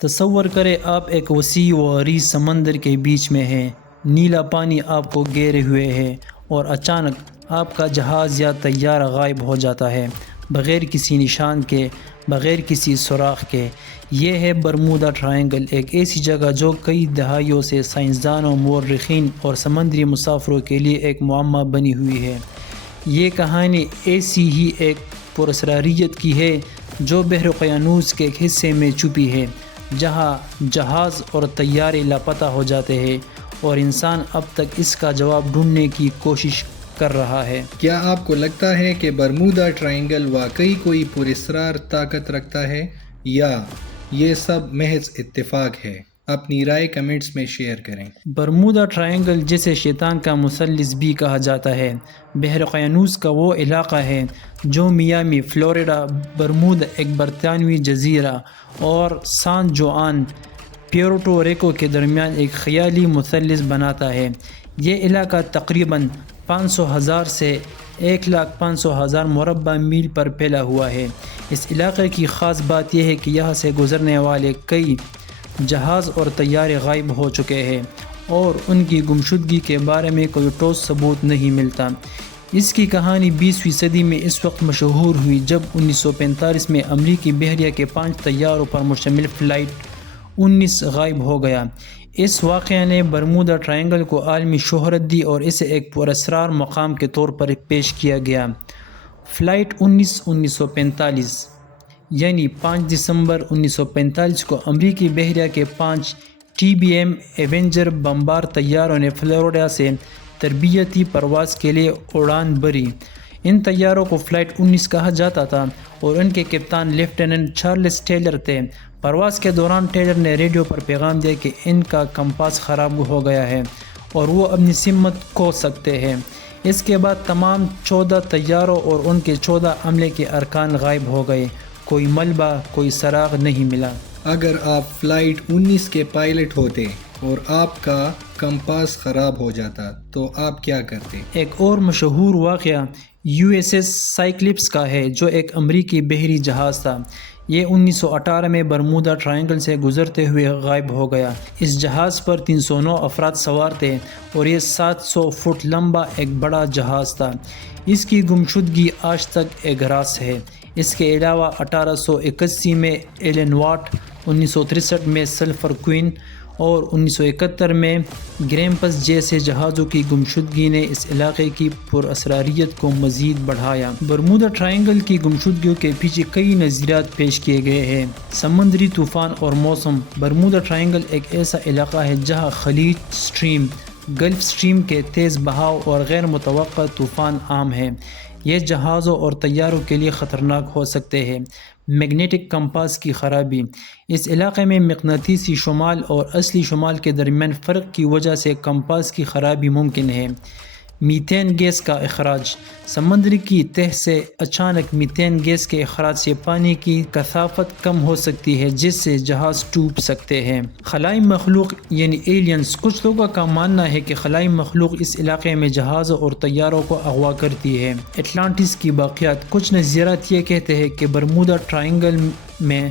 تصور کریں آپ ایک وسیع و عریض سمندر کے بیچ میں ہیں، نیلا پانی آپ کو گھیرے ہوئے ہے اور اچانک آپ کا جہاز یا طیارہ غائب ہو جاتا ہے، بغیر کسی نشان کے، بغیر کسی سراغ کے۔ یہ ہے برمودا ٹرائنگل، ایک ایسی جگہ جو کئی دہائیوں سے سائنسدانوں، مورخین اور سمندری مسافروں کے لیے ایک معمہ بنی ہوئی ہے۔ یہ کہانی ایسی ہی ایک پراسراریت کی ہے جو بحر اقیانوس کے ایک حصے میں چھپی ہے، جہاں جہاز اور طیارے لاپتہ ہو جاتے ہیں اور انسان اب تک اس کا جواب ڈھونڈنے کی کوشش کر رہا ہے۔ کیا آپ کو لگتا ہے کہ برمودا ٹرائنگل واقعی کوئی پراسرار طاقت رکھتا ہے یا یہ سب محض اتفاق ہے؟ اپنی رائے کمنٹس میں شیئر کریں۔ برمودا ٹرائنگل، جسے شیطان کا مثلث بھی کہا جاتا ہے، بحر اقیانوس کا وہ علاقہ ہے جو میامی، فلوریڈا، برمودا ایک برطانوی جزیرہ، اور سان جوان، پیورٹو ریکو کے درمیان ایک خیالی مثلث بناتا ہے۔ یہ علاقہ تقریباً 500,000 سے 1,500,000 مربع میل پر پھیلا ہوا ہے۔ اس علاقے کی خاص بات یہ ہے کہ یہاں سے گزرنے والے کئی جہاز اور طیارے غائب ہو چکے ہیں اور ان کی گمشدگی کے بارے میں کوئی ٹھوس ثبوت نہیں ملتا۔ اس کی کہانی 20ویں صدی میں اس وقت مشہور ہوئی جب 1945 میں امریکی بحریہ کے 5 طیاروں پر مشتمل فلائٹ 19 غائب ہو گیا۔ اس واقعے نے برمودا ٹرائنگل کو عالمی شہرت دی اور اسے ایک پراسرار مقام کے طور پر پیش کیا گیا۔ فلائٹ 19 1945 یعنی 5 دسمبر 1945 کو امریکی بحریہ کے 5 TBM ایونجر بمبار طیاروں نے فلوریڈا سے تربیتی پرواز کے لیے اڑان بھری۔ ان طیاروں کو فلائٹ 19 کہا جاتا تھا اور ان کے کپتان لیفٹیننٹ چارلس ٹیلر تھے۔ پرواز کے دوران ٹیلر نے ریڈیو پر پیغام دیا کہ ان کا کمپاس خراب ہو گیا ہے اور وہ اپنی سمت کھو سکتے ہیں۔ اس کے بعد تمام 14 طیاروں اور ان کے 14 عملے کے ارکان غائب ہو گئے، کوئی ملبہ، کوئی سراغ نہیں ملا۔ اگر آپ فلائٹ 19 کے پائلٹ ہوتے اور آپ کا کمپاس خراب ہو جاتا تو آپ کیا کرتے؟ ایک اور مشہور واقعہ USS سائکلپس کا ہے جو ایک امریکی بحری جہاز تھا۔ یہ 1918 میں برمودا ٹرائنگل سے گزرتے ہوئے غائب ہو گیا۔ اس جہاز پر 309 افراد سوار تھے اور یہ 700 فٹ لمبا ایک بڑا جہاز تھا۔ اس کی گمشدگی آج تک ایک راز ہے۔ اس کے علاوہ 1881 میں ایلن واٹ، 1963 میں سلفر کوئن اور 1971 میں گریمپس جیسے جہازوں کی گمشدگی نے اس علاقے کی پراسراریت کو مزید بڑھایا۔ برمودا ٹرائنگل کی گمشدگیوں کے پیچھے کئی نظریات پیش کیے گئے ہیں۔ سمندری طوفان اور موسم۔ برمودا ٹرائنگل ایک ایسا علاقہ ہے جہاں خلیج سٹریم، گلف سٹریم کے تیز بہاؤ اور غیر متوقع طوفان عام ہیں۔ یہ جہازوں اور طیاروں کے لیے خطرناک ہو سکتے ہیں۔ میگنیٹک کمپاس کی خرابی۔ اس علاقے میں مقناطیسی شمال اور اصلی شمال کے درمیان فرق کی وجہ سے کمپاس کی خرابی ممکن ہے۔ میتین گیس کا اخراج۔ سمندر کی تہہ سے اچانک میتین گیس کے اخراج سے پانی کی کثافت کم ہو سکتی ہے جس سے جہاز ڈوب سکتے ہیں۔ خلائی مخلوق یعنی ایلینز۔ کچھ لوگوں کا ماننا ہے کہ خلائی مخلوق اس علاقے میں جہازوں اور طیاروں کو اغوا کرتی ہے۔ اٹلانٹس کی باقیات۔ کچھ نظریات یہ کہتے ہیں کہ برمودا ٹرائنگل میں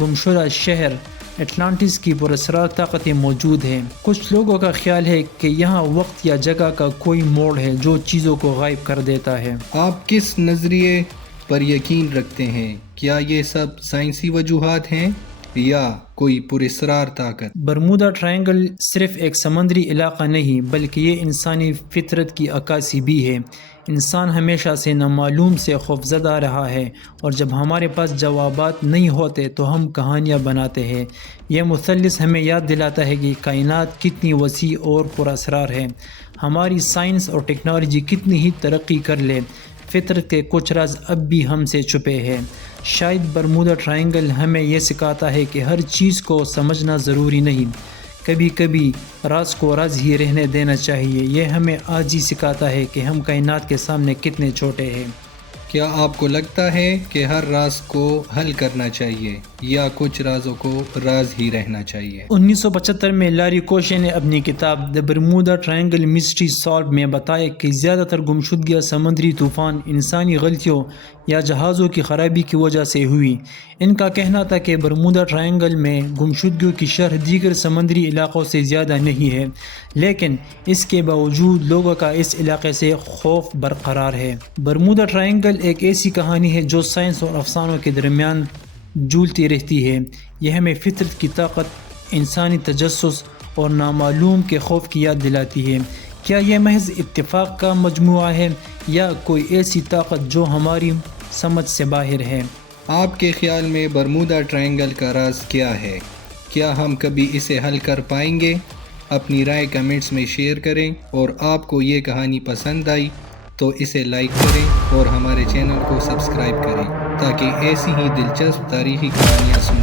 گمشدہ شہر اٹلانٹس کی پراسرار طاقتیں موجود ہیں۔ کچھ لوگوں کا خیال ہے کہ یہاں وقت یا جگہ کا کوئی موڑ ہے جو چیزوں کو غائب کر دیتا ہے۔ آپ کس نظریے پر یقین رکھتے ہیں؟ کیا یہ سب سائنسی وجوہات ہیں یا کوئی پراسرار طاقت؟ برمودا ٹرائنگل صرف ایک سمندری علاقہ نہیں بلکہ یہ انسانی فطرت کی عکاسی بھی ہے۔ انسان ہمیشہ سے نامعلوم سے خوفزدہ رہا ہے اور جب ہمارے پاس جوابات نہیں ہوتے تو ہم کہانیاں بناتے ہیں۔ یہ مثلث ہمیں یاد دلاتا ہے کہ کائنات کتنی وسیع اور پراسرار ہے۔ ہماری سائنس اور ٹیکنالوجی کتنی ہی ترقی کر لے، فطرت کے کچھ راز اب بھی ہم سے چھپے ہیں۔ شاید برمودا ٹرائنگل ہمیں یہ سکھاتا ہے کہ ہر چیز کو سمجھنا ضروری نہیں، کبھی کبھی راز کو راز ہی رہنے دینا چاہیے۔ یہ ہمیں آج ہی سکھاتا ہے کہ ہم کائنات کے سامنے کتنے چھوٹے ہیں۔ کیا آپ کو لگتا ہے کہ ہر راز کو حل کرنا چاہیے یا کچھ رازوں کو راز ہی رہنا چاہیے؟ 1975 میں لاری کوشے نے اپنی کتاب دی برمودا ٹرائنگل مسٹری سالو میں بتایا کہ زیادہ تر گمشدگیاں سمندری طوفان، انسانی غلطیوں یا جہازوں کی خرابی کی وجہ سے ہوئی۔ ان کا کہنا تھا کہ برمودا ٹرائنگل میں گمشدگیوں کی شرح دیگر سمندری علاقوں سے زیادہ نہیں ہے، لیکن اس کے باوجود لوگوں کا اس علاقے سے خوف برقرار ہے۔ برمودا ٹرائنگل ایک ایسی کہانی ہے جو سائنس اور افسانوں کے درمیان جھولتی رہتی ہے۔ یہ ہمیں فطرت کی طاقت، انسانی تجسس اور نامعلوم کے خوف کی یاد دلاتی ہے۔ کیا یہ محض اتفاق کا مجموعہ ہے یا کوئی ایسی طاقت جو ہماری سمجھ سے باہر ہے؟ آپ کے خیال میں برمودا ٹرائنگل کا راز کیا ہے؟ کیا ہم کبھی اسے حل کر پائیں گے؟ اپنی رائے کمنٹس میں شیئر کریں، اور آپ کو یہ کہانی پسند آئی تو اسے لائک کریں اور ہمارے چینل کو سبسکرائب کریں تاکہ ایسی ہی دلچسپ تاریخی کہانیاں سن